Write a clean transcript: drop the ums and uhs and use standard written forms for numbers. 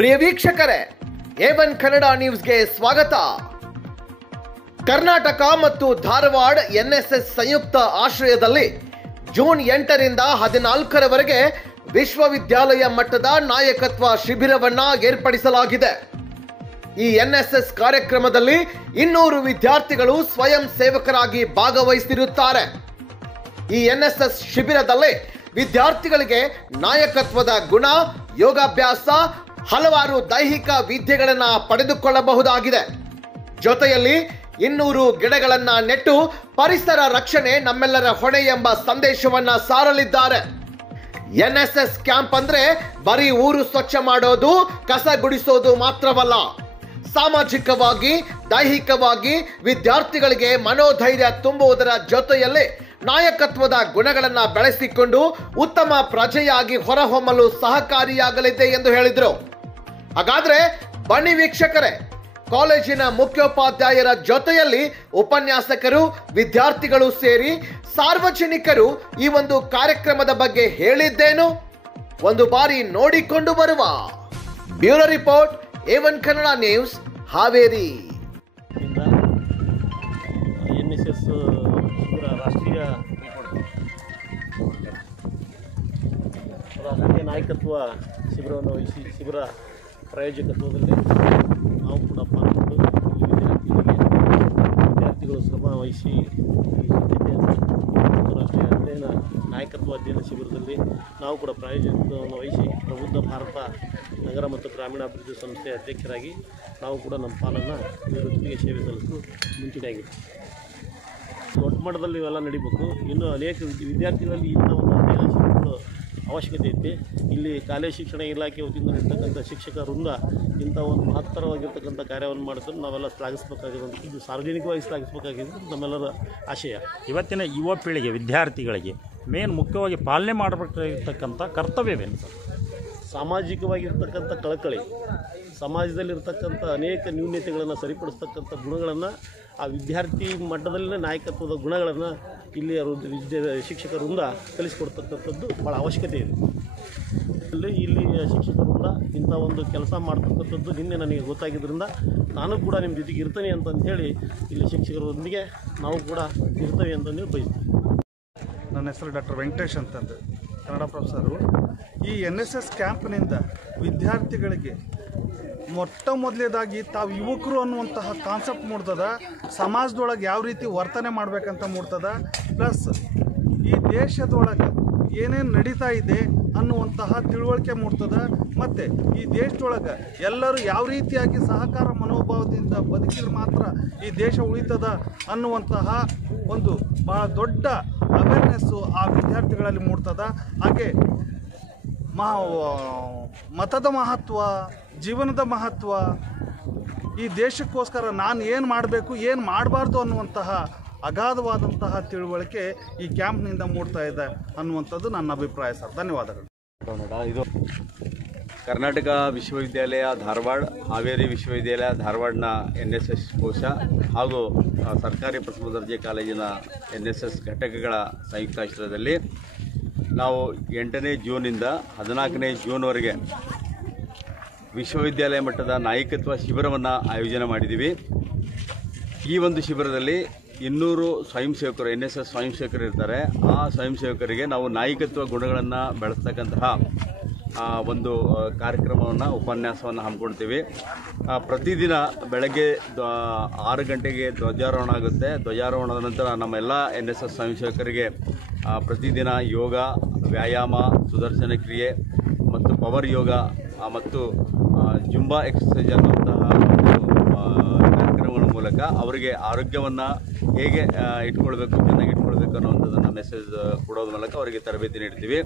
ಪ್ರಿಯ ವೀಕ್ಷಕರೇ, A1 ಕನ್ನಡ ನ್ಯೂಸ್ಗೆ ಸ್ವಾಗತ. ಕರ್ನಾಟಕ ಮತ್ತು ಧಾರವಾಡ NSS ಸಂಯುಕ್ತ ಆಶ್ರಯದಲ್ಲಿ ಜೂನ್ 8ರಿಂದ 14ರವರೆಗೆ ವಿಶ್ವವಿದ್ಯಾಲಯ ಮಟ್ಟದ ನಾಯಕತ್ವ ಶಿಬಿರವನ್ನ ಏರ್ಪಡಿಸಲಾಗಿದೆ. ಈ NSS ಕಾರ್ಯಕ್ರಮದಲ್ಲಿ 200 ವಿದ್ಯಾರ್ಥಿಗಳು ಸ್ವಯಂ ಸೇವಕರಾಗಿ ಭಾಗವಹಿಸಿರುತ್ತಾರೆ. ಈ NSS ಶಿಬಿರದಲ್ಲಿ ವಿದ್ಯಾರ್ಥಿಗಳಿಗೆ ನಾಯಕತ್ವದ ಗುಣ, ಯೋಗಾಭ್ಯಾಸ, ಹಲವಾರು ದೈಹಿಕ ವಿದ್ಯೆಗಳನ್ನು ಪಡೆದುಕೊಳ್ಳಬಹುದಾಗಿದೆ. ಜೊತೆಯಲ್ಲಿ 200 ಗಿಡಗಳನ್ನು ನೆಟ್ಟು ಪರಿಸರ ರಕ್ಷಣೆ ನಮ್ಮೆಲ್ಲರ ಹೊಣೆ ಎಂಬ ಸಂದೇಶವನ್ನ ಸಾರಲಿದ್ದಾರೆ. NSS ಕ್ಯಾಂಪ್ ಅಂದ್ರೆ ಬರೀ ಊರು ಸ್ವಚ್ಛ ಮಾಡೋದು, ಕಸ ಗುಡಿಸೋದು ಮಾತ್ರವಲ್ಲ. ಸಾಮಾಜಿಕವಾಗಿ, ದೈಹಿಕವಾಗಿ ವಿದ್ಯಾರ್ಥಿಗಳಿಗೆ ಮನೋಧೈರ್ಯ ತುಂಬುವುದರ ಜೊತೆಯಲ್ಲಿ ನಾಯಕತ್ವದ ಗುಣಗಳನ್ನು ಬೆಳೆಸಿಕೊಂಡು ಉತ್ತಮ ಪ್ರಜೆಯಾಗಿ ಹೊರಹೊಮ್ಮಲು ಸಹಕಾರಿಯಾಗಲಿದೆ ಎಂದು ಹೇಳಿದರು. ಹಾಗಾದ್ರೆ ಬನ್ನಿ ವೀಕ್ಷಕರೇ, ಕಾಲೇಜಿನ ಮುಖ್ಯೋಪಾಧ್ಯಾಯರ ಜೊತೆಯಲ್ಲಿ ಉಪನ್ಯಾಸಕರು, ವಿದ್ಯಾರ್ಥಿಗಳು ಸೇರಿ ಸಾರ್ವಜನಿಕರು ಈ ಒಂದು ಕಾರ್ಯಕ್ರಮದ ಬಗ್ಗೆ ಹೇಳಿದ್ದೇನು, ಒಂದು ಬಾರಿ ನೋಡಿಕೊಂಡು ಬರುವ. Bureau report, A1 Kannada news, Haveri. NSS ರಾಷ್ಟ್ರೀಯ ನಾಯಕತ್ವ ಶಿಬಿರವನ್ನು ವಹಿಸಿ ಶಿಬಿರ ಪ್ರಾಯೋಜಕತ್ವದಲ್ಲಿ ನಾವು ಕೂಡ ಪಾಲ್ಗೊಂಡು ವಿದ್ಯಾರ್ಥಿಗಳು ಶ್ರಮ ವಹಿಸಿ ರಾಷ್ಟ್ರೀಯ ಅಧ್ಯಯನ ನಾಯಕತ್ವ ಅಧ್ಯಯನ ಶಿಬಿರದಲ್ಲಿ ನಾವು ಕೂಡ ಪ್ರಾಯೋಜಕತ್ವವನ್ನು ವಹಿಸಿ ಪ್ರಬುದ್ಧ ಭಾರತ ನಗರ ಮತ್ತು ಗ್ರಾಮೀಣಾಭಿವೃದ್ಧಿ ಸಂಸ್ಥೆಯ ಅಧ್ಯಕ್ಷರಾಗಿ ನಾವು ಕೂಡ ನಮ್ಮ ಪಾಲನ್ನು ಇದರ ಜೊತೆಗೆ ಸೇವೆ ಸಲ್ಲಿಸಲು ಮುಂಚೂಣಿಯಾಗಿದೆ. ದೊಡ್ಡ ಮಟ್ಟದಲ್ಲಿ ಇವೆಲ್ಲ ನಡಿಬೇಕು. ಇನ್ನು ಅನೇಕ ವಿದ್ಯಾರ್ಥಿಗಳಲ್ಲಿ ಇಂಥ ಒಂದು ಅಧ್ಯಯನ ಶಿಬಿರಗಳು ಅವಶ್ಯಕತೆ ಐತಿ. ಇಲ್ಲಿ ಕಾಲೇಜು ಶಿಕ್ಷಣ ಇಲಾಖೆ ವತಿಯಿಂದ ಇರ್ತಕ್ಕಂಥ ಶಿಕ್ಷಕ ವೃಂದ ಇಂಥ ಒಂದು ಮಹತ್ತರವಾಗಿರ್ತಕ್ಕಂಥ ಕಾರ್ಯವನ್ನು ಮಾಡಿದ್ರೆ ನಾವೆಲ್ಲ ಶ್ಲಾಘಿಸಬೇಕಾಗಿದೆ. ಇದು ಸಾರ್ವಜನಿಕವಾಗಿ ಶ್ಲಾಘಿಸಬೇಕಾಗಿದೆ ನಮ್ಮೆಲ್ಲರ ಆಶಯ. ಇವತ್ತಿನ ಯುವ ಪೀಳಿಗೆ ವಿದ್ಯಾರ್ಥಿಗಳಿಗೆ ಮೇನ್ ಮುಖ್ಯವಾಗಿ ಪಾಲನೆ ಮಾಡಬೇಕಾಗಿರ್ತಕ್ಕಂಥ ಕರ್ತವ್ಯವೇನು ಸರ್? ಸಾಮಾಜಿಕವಾಗಿರ್ತಕ್ಕಂಥ ಕಳಕಳಿ, ಸಮಾಜದಲ್ಲಿರ್ತಕ್ಕಂಥ ಅನೇಕ ನ್ಯೂನ್ಯತೆಗಳನ್ನು ಸರಿಪಡಿಸ್ತಕ್ಕಂಥ ಗುಣಗಳನ್ನು ಆ ವಿದ್ಯಾರ್ಥಿ ಮಟ್ಟದಲ್ಲಿನ ನಾಯಕತ್ವದ ಗುಣಗಳನ್ನು ಇಲ್ಲಿ ಶಿಕ್ಷಕ ವೃಂದ ಕಲಿಸಿಕೊಡ್ತಕ್ಕಂಥದ್ದು ಭಾಳ ಅವಶ್ಯಕತೆ ಇದೆ. ಇಲ್ಲಿ ಶಿಕ್ಷಕ ವೃಂದ ಇಂಥ ಒಂದು ಕೆಲಸ ಮಾಡ್ತಕ್ಕಂಥದ್ದು ನಿನ್ನೆ ನನಗೆ ಗೊತ್ತಾಗಿದ್ದರಿಂದ ನಾನು ಕೂಡ ನಿಮ್ಮ ಜೊತೆಗೆ ಇರ್ತೇನೆ ಅಂತಂದೇಳಿ ಇಲ್ಲಿ ಶಿಕ್ಷಕರೊಂದಿಗೆ ನಾವು ಕೂಡ ಇರ್ತೇವೆ ಅಂತಂದೇಳಿ ಬಯಸ್ತೀವಿ. ನನ್ನ ಹೆಸರು ಡಾಕ್ಟರ್ ವೆಂಕಟೇಶ್ ಅಂತಂದು ಕನ್ನಡ ಪ್ರೊಫೆಸರು. ಈ NSS ಕ್ಯಾಂಪ್ನಿಂದ ವಿದ್ಯಾರ್ಥಿಗಳಿಗೆ ಮೊಟ್ಟ ಮೊದಲೇದಾಗಿ ತಾವು ಯುವಕರು ಅನ್ನುವಂತಹ ಕಾನ್ಸೆಪ್ಟ್ ಮೂಡ್ತದ, ಸಮಾಜದೊಳಗೆ ಯಾವ ರೀತಿ ವರ್ತನೆ ಮಾಡಬೇಕಂತ ಮೂಡ್ತದ, ಪ್ಲಸ್ ಈ ದೇಶದೊಳಗೆ ಏನೇನು ನಡೀತಾ ಇದೆ ಅನ್ನುವಂತಹ ತಿಳುವಳಿಕೆ ಮೂಡ್ತದ, ಮತ್ತು ಈ ದೇಶದೊಳಗೆ ಎಲ್ಲರೂ ಯಾವ ರೀತಿಯಾಗಿ ಸಹಕಾರ ಮನೋಭಾವದಿಂದ ಬದುಕಿದ್ರೆ ಮಾತ್ರ ಈ ದೇಶ ಉಳಿತದ ಅನ್ನುವಂತಹ ಒಂದು ಭಾಳ ದೊಡ್ಡ ಅವೇರ್ನೆಸ್ಸು ಆ ವಿದ್ಯಾರ್ಥಿಗಳಲ್ಲಿ ಮೂಡ್ತದ. ಹಾಗೆ ಮತದ ಮಹತ್ವ, ಜೀವನದ ಮಹತ್ವ, ಈ ದೇಶಕ್ಕೋಸ್ಕರ ನಾನು ಏನು ಮಾಡಬೇಕು, ಏನು ಮಾಡಬಾರ್ದು ಅನ್ನುವಂತಹ ಅಗಾಧವಾದಂತಹ ತಿಳುವಳಿಕೆ ಈ ಕ್ಯಾಂಪ್ನಿಂದ ಮೂಡ್ತಾ ಇದೆ ಅನ್ನುವಂಥದ್ದು ನನ್ನ ಅಭಿಪ್ರಾಯ ಸರ್. ಧನ್ಯವಾದಗಳು. ಇದು ಕರ್ನಾಟಕ ವಿಶ್ವವಿದ್ಯಾಲಯ ಧಾರವಾಡ, ಹಾವೇರಿ ವಿಶ್ವವಿದ್ಯಾಲಯ ಧಾರವಾಡನ NSS ಕೋಶ ಹಾಗೂ ಸರ್ಕಾರಿ ಪ್ರಥಮ ದರ್ಜೆ ಕಾಲೇಜಿನ NSS ಘಟಕಗಳ ಸಂಯುಕ್ತಾಶ್ರಯದಲ್ಲಿ ನಾವು 8ನೇ ಜೂನಿಂದ 14ನೇ ಜೂನ್ವರೆಗೆ ವಿಶ್ವವಿದ್ಯಾಲಯ ಮಟ್ಟದ ನಾಯಕತ್ವ ಶಿಬಿರವನ್ನು ಆಯೋಜನೆ ಮಾಡಿದ್ದೀವಿ. ಈ ಒಂದು ಶಿಬಿರದಲ್ಲಿ 200 ಸ್ವಯಂ ಸೇವಕರು, NSS ಸ್ವಯಂ ಸೇವಕರು ಇರ್ತಾರೆ. ಆ ಸ್ವಯಂ ಸೇವಕರಿಗೆ ನಾವು ನಾಯಕತ್ವ ಗುಣಗಳನ್ನು ಬೆಳೆಸ್ತಕ್ಕಂತಹ ಒಂದು ಕಾರ್ಯಕ್ರಮವನ್ನು, ಉಪನ್ಯಾಸವನ್ನು ಹಮ್ಮಿಕೊಳ್ತೀವಿ. ಪ್ರತಿದಿನ ಬೆಳಗ್ಗೆ 6 ಗಂಟೆಗೆ ಧ್ವಜಾರೋಹಣ ಆಗುತ್ತೆ. ಧ್ವಜಾರೋಹಣದ ನಂತರ ನಮ್ಮೆಲ್ಲ NSS ಸ್ವಯಂ ಸೇವಕರಿಗೆ ಪ್ರತಿದಿನ ಯೋಗ, ವ್ಯಾಯಾಮ, ಸುದರ್ಶನ ಕ್ರಿಯೆ ಮತ್ತು ಪವರ್ ಯೋಗ ಮತ್ತು ಜುಂಬಾ ಎಕ್ಸಸೈಸ್ ಅನ್ನುವಂತಹ ಕಾರ್ಯಕ್ರಮಗಳ ಮೂಲಕ ಅವರಿಗೆ ಆರೋಗ್ಯವನ್ನು ಹೇಗೆ ಇಟ್ಕೊಳ್ಬೇಕು, ಚೆನ್ನಾಗಿ ಇಟ್ಕೊಳ್ಬೇಕು ಅನ್ನುವಂಥದ್ದನ್ನು ಮೆಸೇಜ್ ಕೊಡೋದ್ರ ಮೂಲಕ ಅವರಿಗೆ ತರಬೇತಿ ನೀಡ್ತೀವಿ.